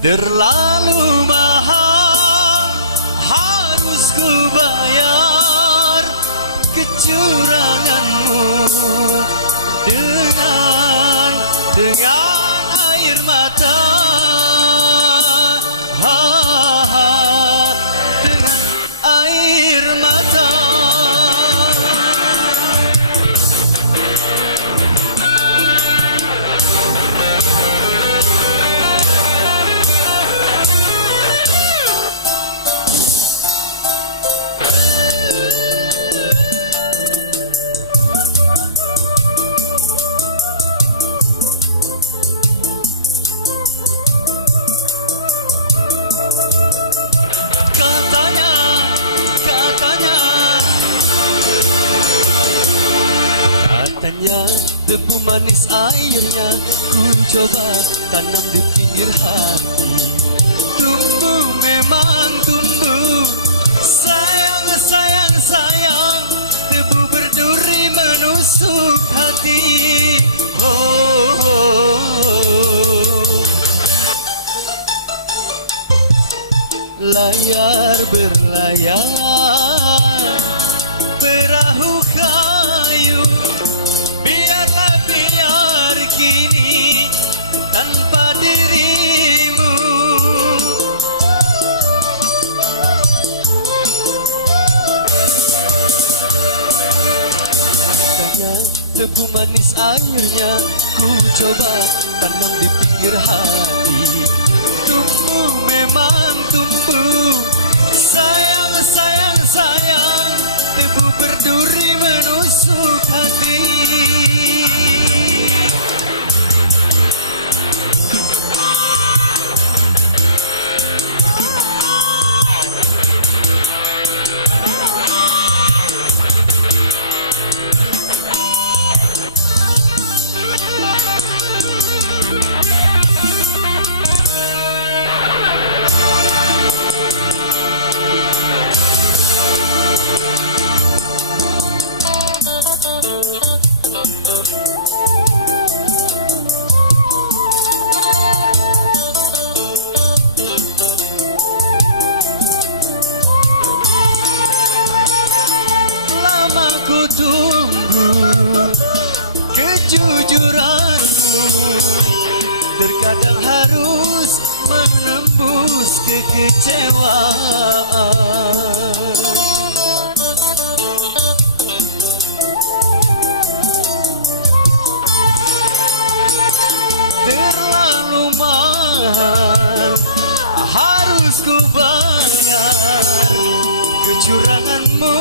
Terlalu mahal harus ku bayar kecuranganmu dengan air mata, dengan air mata. Katanya debu manis airnya ku coba tanam di pinggir hati. Tumbuh memang tumbuh, sayang sayang sayang, debu berduri menusuk hati. Oh, oh, oh. Layar berlayar perahu kayu, biarlah biar kini tanpa dirimu. Katanya debu manis airnya ku coba tanam di pinggir hati. Tumbuh memang tumbuh, sayang sayang sayang, debu berduri menusuk hati. Tunggu kejujuranmu, terkadang harus menembus kekecewaan. Terlalu mahal harus ku bayar kecuranganmu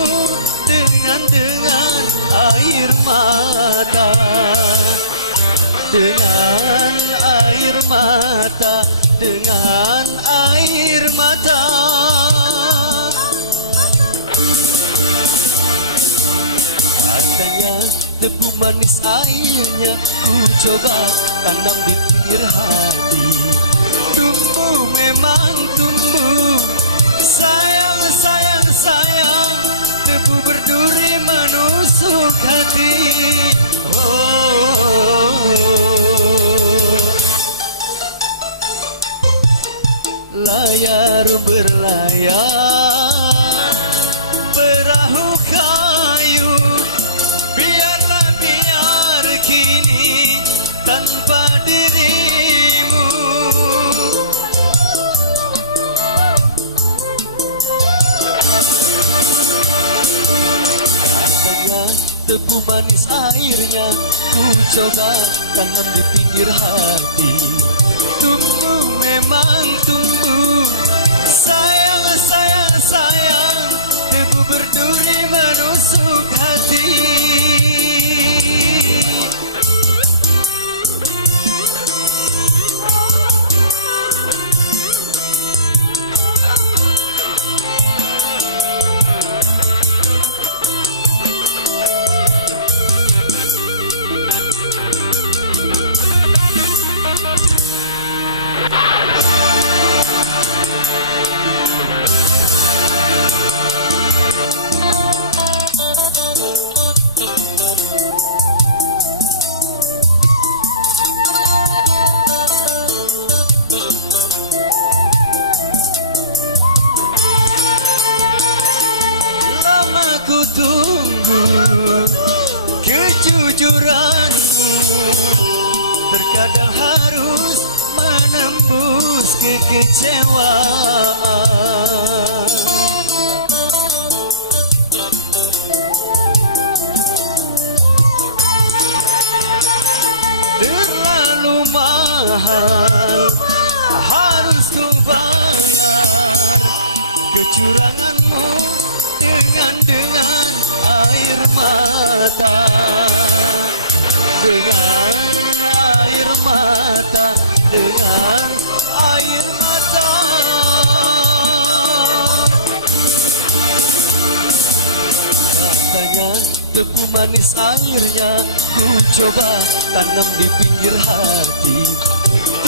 dengan air mata, dengan air mata, dengan air mata. Katanya debu manis airnya ku coba tanam di pinggir hati. Tumbuh memang tumbuh, sayang sayang sayang, debu berduri menusuk hati. Oh, oh, oh. Layar berlayar perahu kayu, biarlah biar kini tanpa dirimu. Debu manis airnya ku coba tanam di pinggir hati. Tumbuh memang tumbuh, sayang sayang sayang, debu berduri menusuk hati. harus menembus kekecewaan. Terlalu mahal harus ku bayar kecuranganmu dengan air mata, dengan air mata, dengan air mata. Katanya tebu manis airnya ku coba tanam di pinggir hati.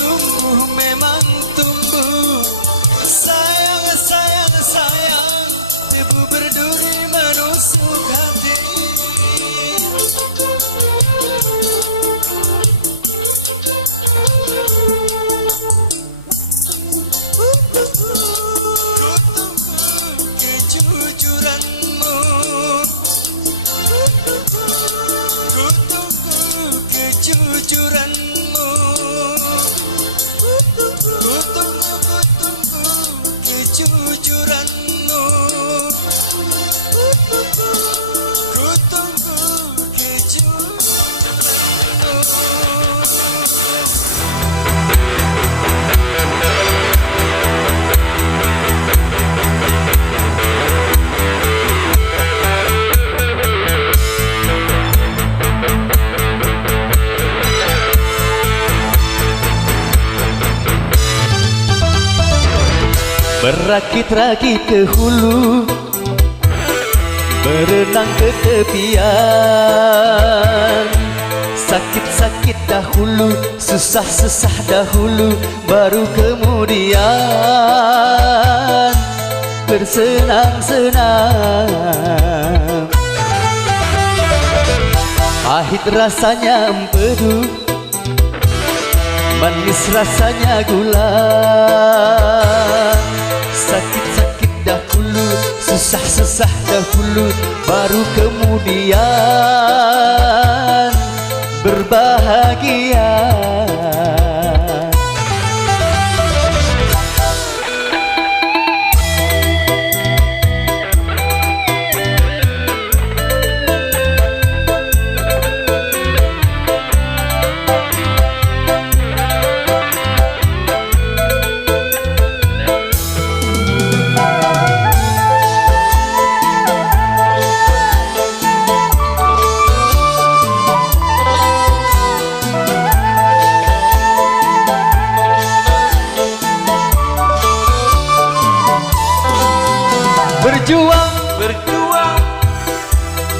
Tumbuh memang tumbuh, sayang, sayang, sayang, tebu berduri menusuk hati. Kejujuranmu, ku tunggu kejujuranmu, ku tunggu kejujuranmu, ku tunggu Merakit-rakit ke hulu, berenang ke tepian. Sakit-sakit dahulu, susah-susah dahulu, baru kemudian bersenang-senang. Pahit rasanya empedu, manis rasanya gula. Sakit-sakit dahulu, susah-susah dahulu, baru kemudian berbahagia.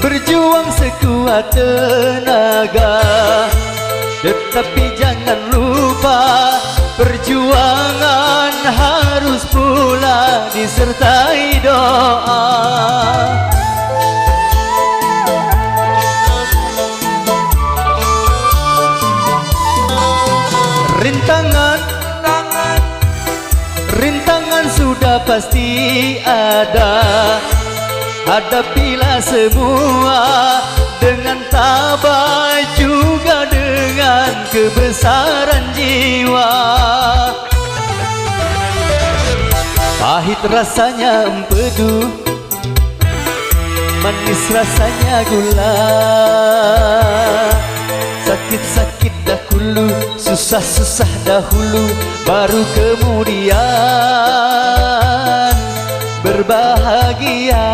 Berjuang sekuat tenaga, tetapi jangan lupa perjuangan harus pula disertai doa. Rintangan sudah pasti ada, hadapilah semua dengan tabah juga dengan kebesaran jiwa. Pahit rasanya empedu, manis rasanya gula. Sakit-sakit dahulu, susah-susah dahulu, baru kemudian berbahagia.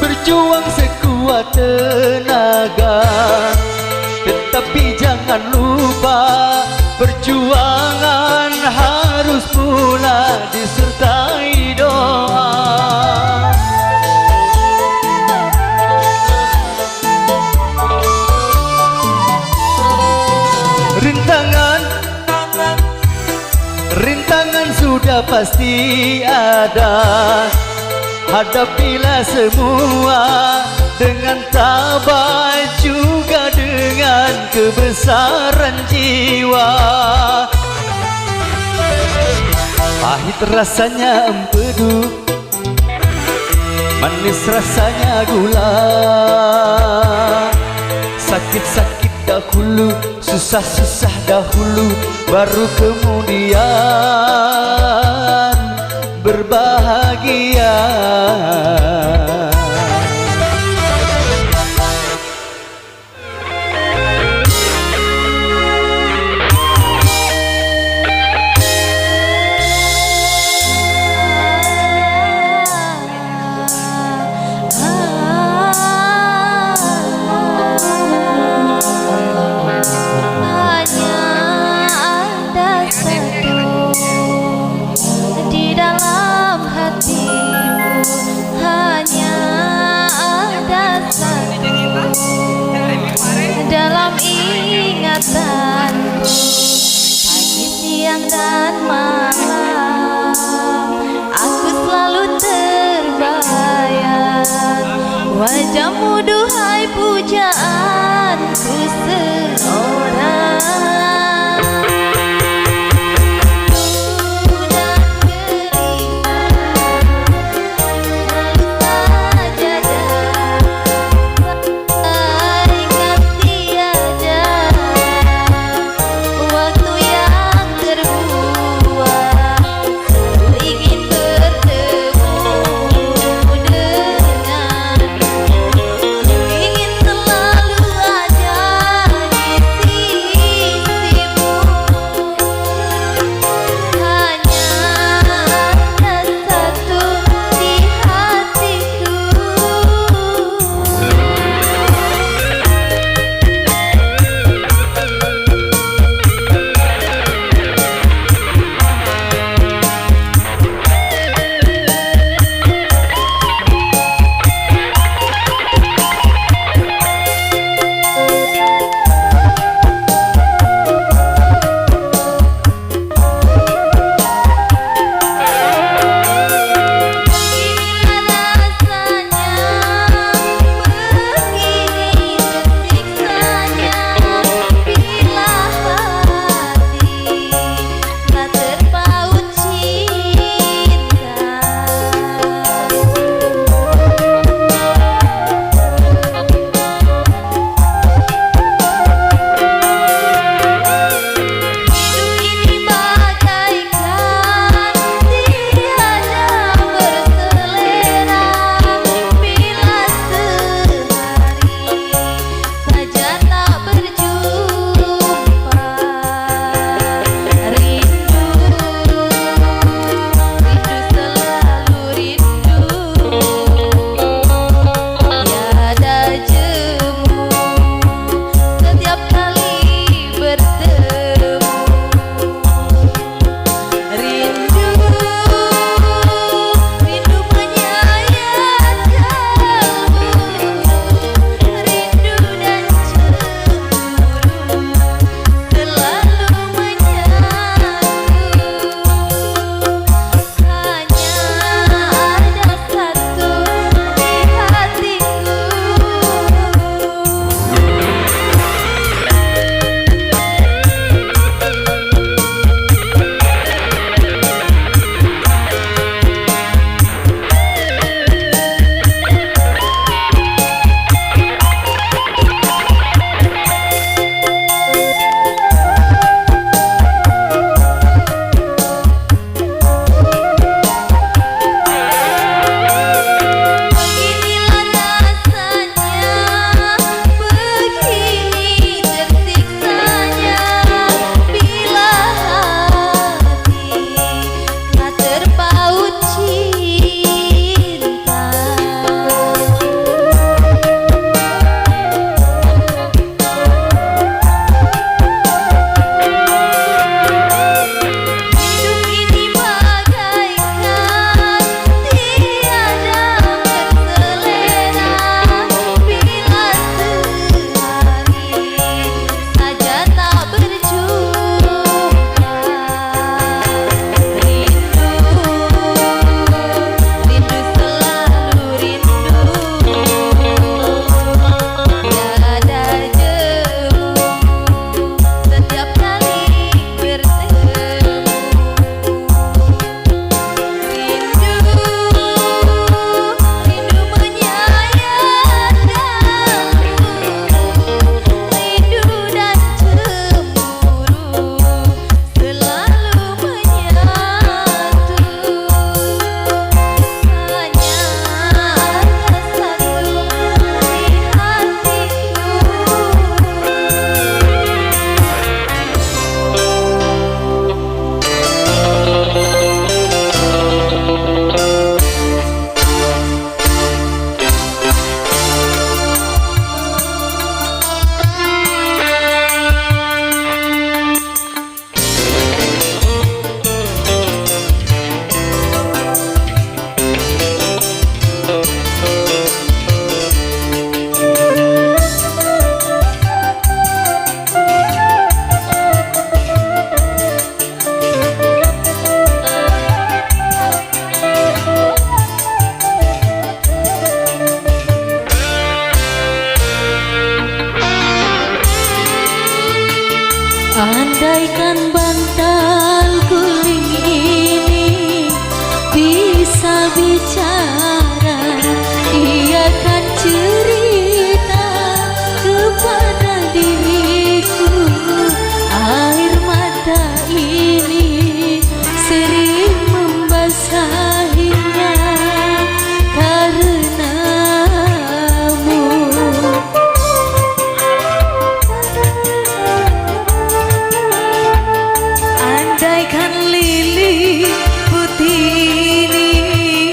Berjuang sekuat tenaga, tetapi jangan lupa perjuangan harus pula disertai doa. duka pasti ada. Hadapilah semua dengan tabah juga dengan kebesaran jiwa. Pahit rasanya empedu, manis rasanya gula. Sakit-sakit dahulu, susah-susah dahulu, baru kemudian berbahagia. Dalam ingatanku, pagi, siang, dan malam, aku selalu terbayang wajahmu, duhai pujaanku seorang. Andaikan bantal guling ini bisa bicara, ia akan cerita kepada diriku. Air mata ini sering membasahinya karenamu. Andaikan lili putih ini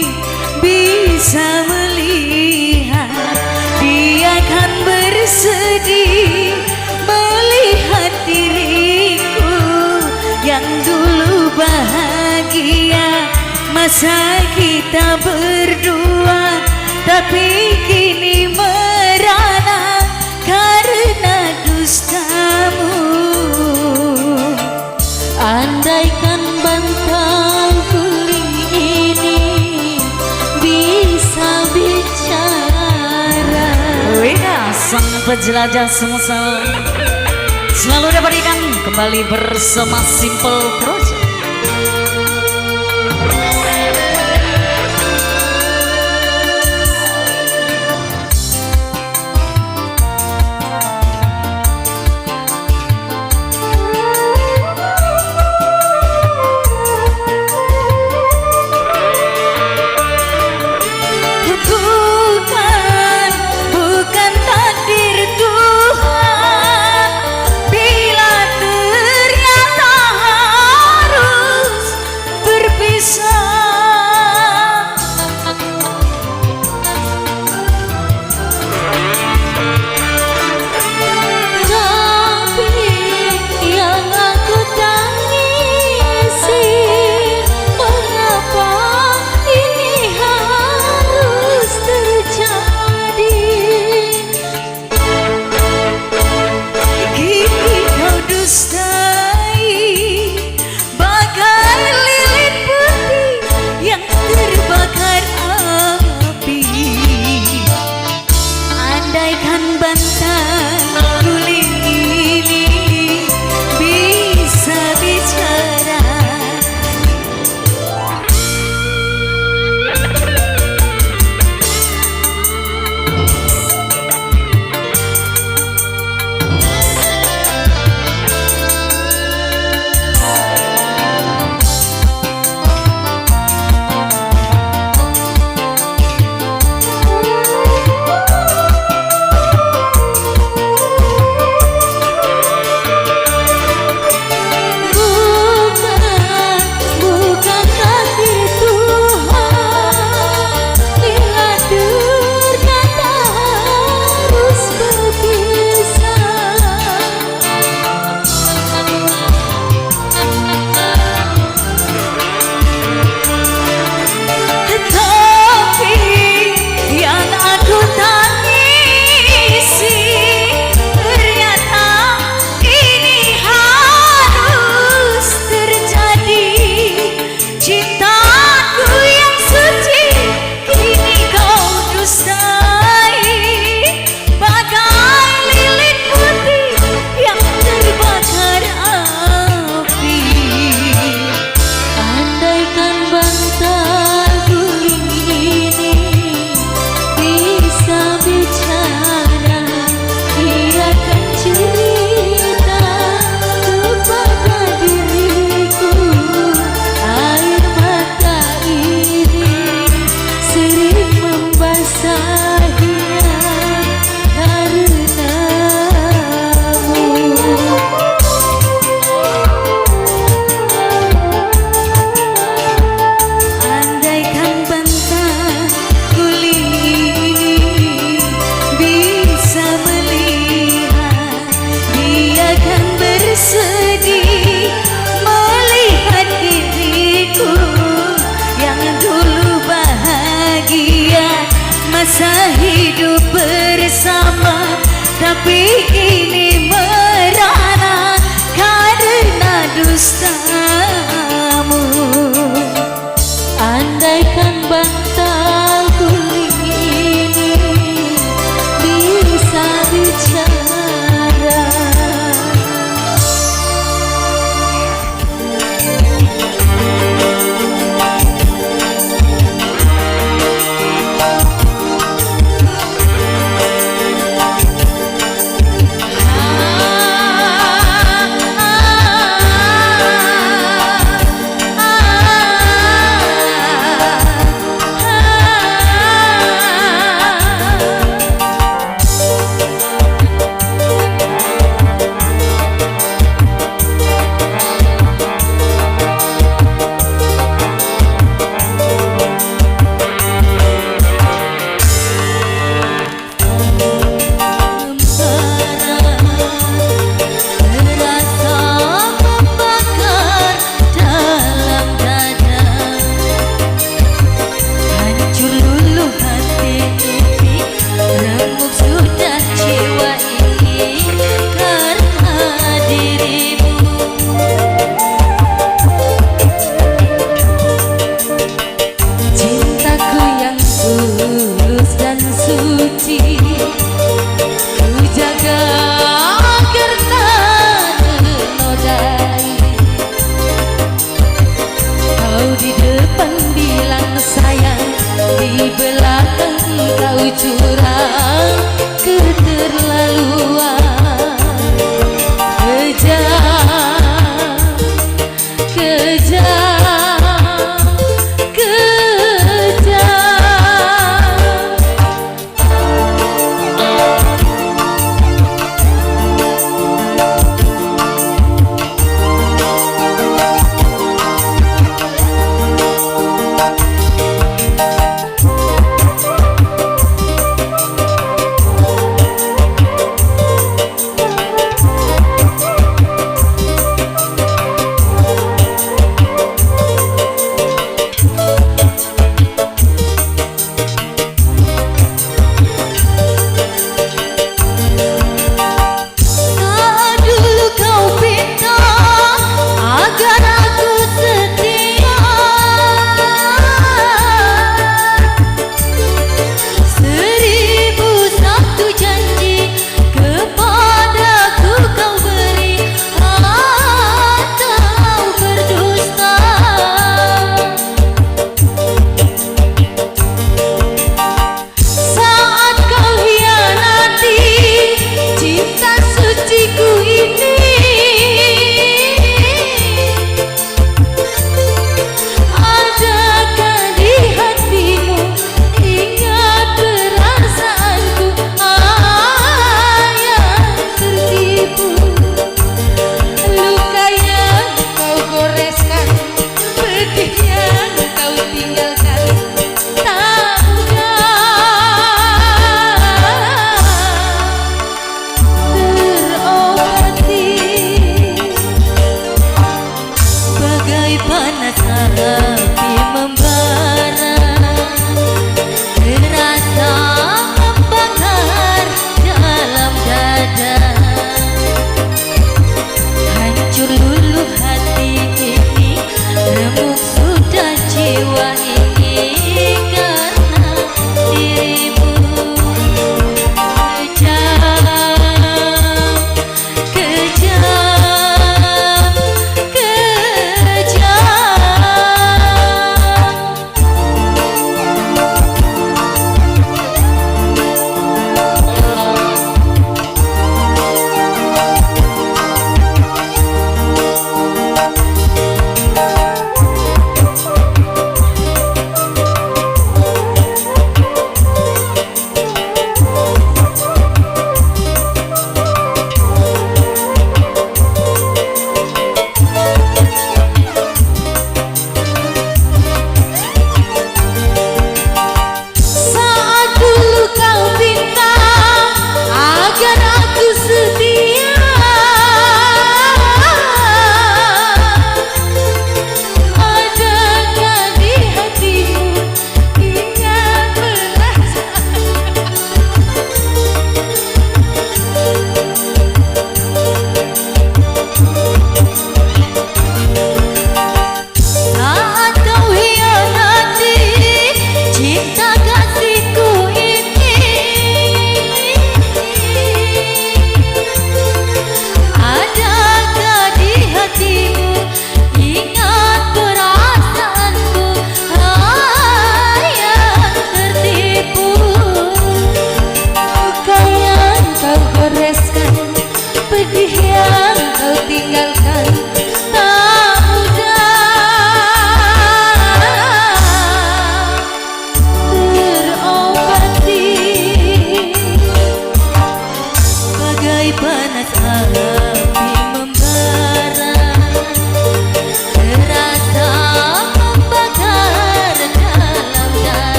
bisa melihat, dia akan bersedih melihat diriku yang dulu bahagia masa kita berdua, tapi kini merana karena dustamu. Andaikan bantal guling ini bisa bicara. Wina sang penjelajah semesta selalu diberikan kembali bersama Simple Project. Bukan takdir Tuhan bila ternyata harus berpisah. Tapi yang aku tangisi, mengapa ini harus terjadi? Kini kau dustai bagai lilin putih yang terbakar api. Andaikan bantal guling ini bisa bicara, bukan takdir Tuhan bila ternyata harus berpisah. Tapi yang aku tangisi, ternyata ini harus terjadi. Cintaku yang suci kini kau dustai bagai lilin putih yang terbakar api. Andaikan bantal guling ini bisa bicara, ia akan cerita kepada diriku. Air mata ini sering membasahinya karenamu. Andaikan bantal guling ini bisa melihat, dia akan bersedih melihat diriku yang dulu bahagia masa hidup bersama, tapi kini merana karena dustamu. Andaikan bantal guling ini bisa bicara. curang keterlaluan. Kejam, kejam, kejam.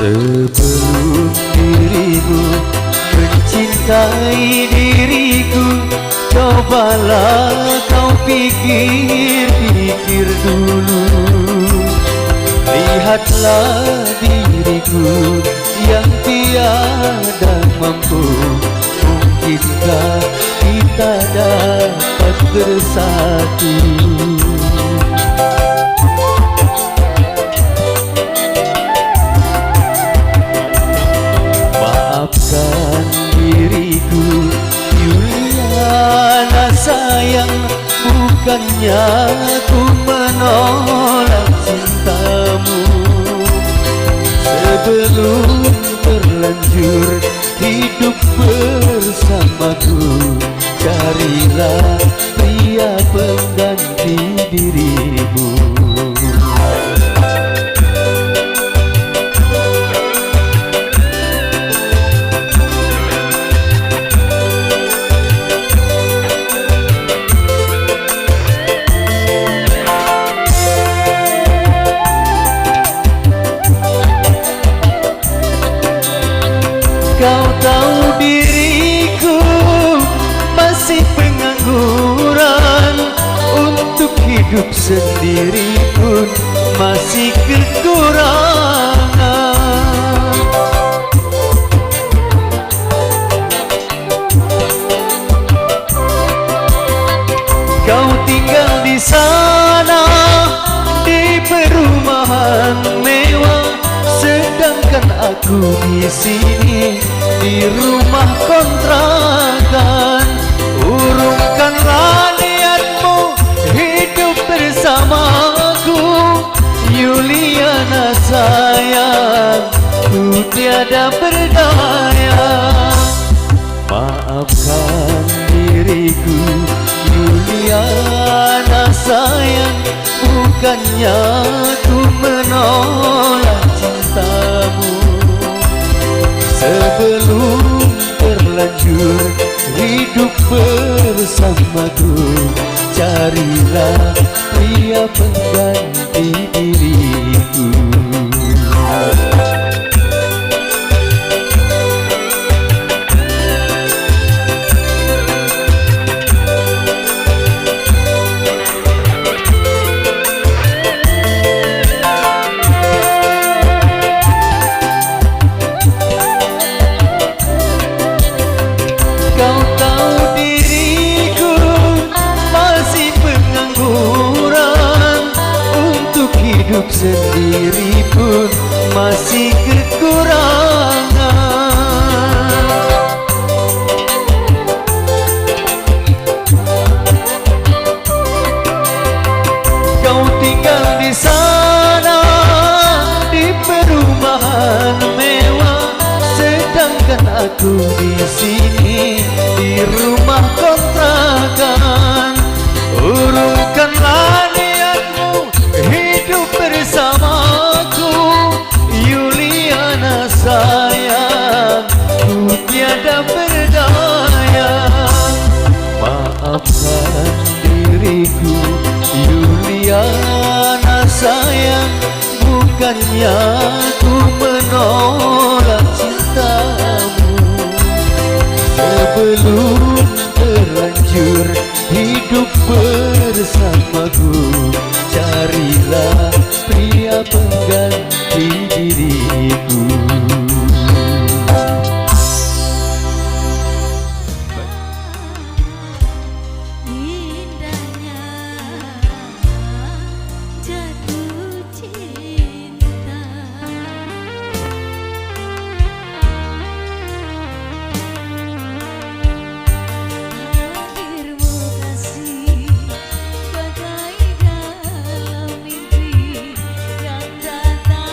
Sebelum dirimu mencintai diriku, cobalah kau pikir-pikir dulu. Lihatlah diriku yang tiada mampu, mungkinkah kita dapat bersatu? Maafkan diriku Yuliana sayang, bukannya ku menolak cintamu. Sebelum terlanjur hidup bersamaku, carilah pria pengganti dirimu. Kau tahu diriku masih pengangguran, untuk hidup sendiri pun masih kekurangan. Kau tinggal di sana di perumahan mewah, sedangkan aku di sini di rumah kontrakan. Urungkanlah niatmu hidup bersamaku, Yuliana sayang, ku tiada berdaya. Maafkan diriku Yuliana sayang, bukannya ku menolak cintamu. Sebelum terlanjur hidup bersamaku, carilah pria pengganti diriku. Kau tahu diriku masih pengangguran, untuk hidup sendiri pun masih kekurangan. Kau tinggal di sana di perumahan mewah, sedangkan aku di sini di rumah kontrakan. Urungkanlah niatmu hidup bersamaku, Yuliana sayang, ku tiada berdaya. Maafkan diriku Yuliana sayang, bukannya ku menolak cintamu. Sebelum terlanjur hidup bersamaku, carilah pria pengganti diriku. Indahnya jatuh cinta, hadirmu kasih bagai dalam mimpi yang datang.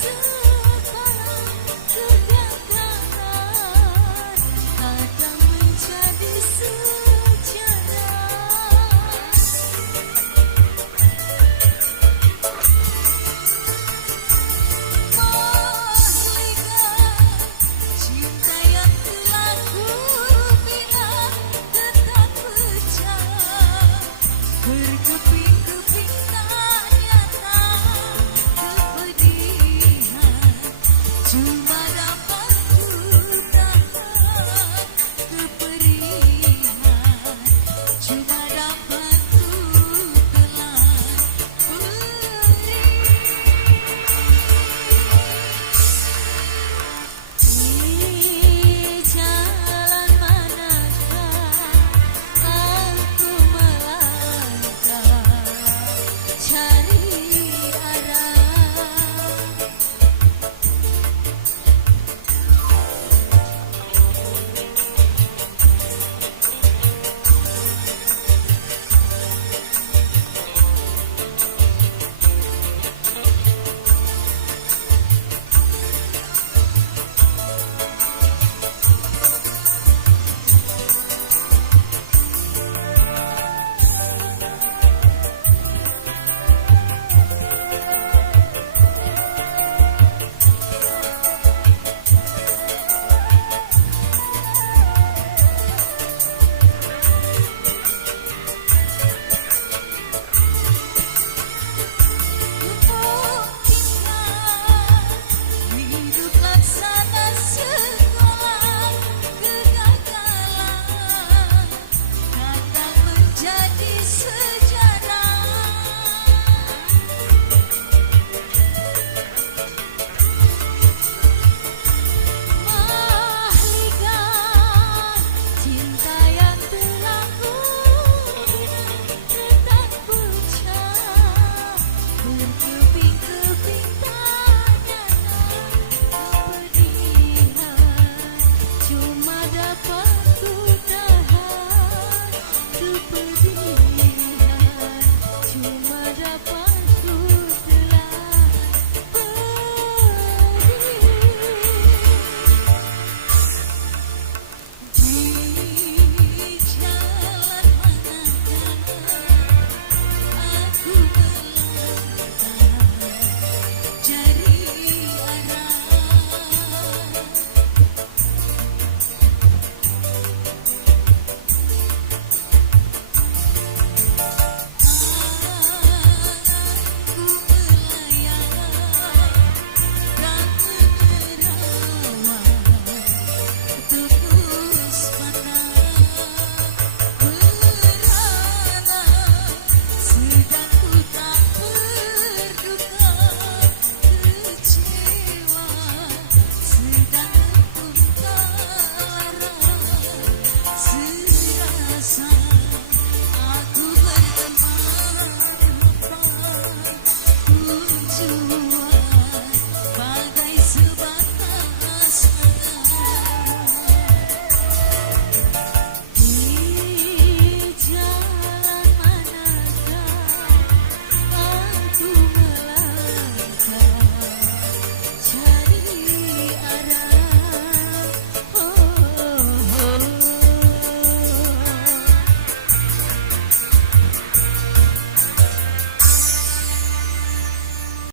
Sudah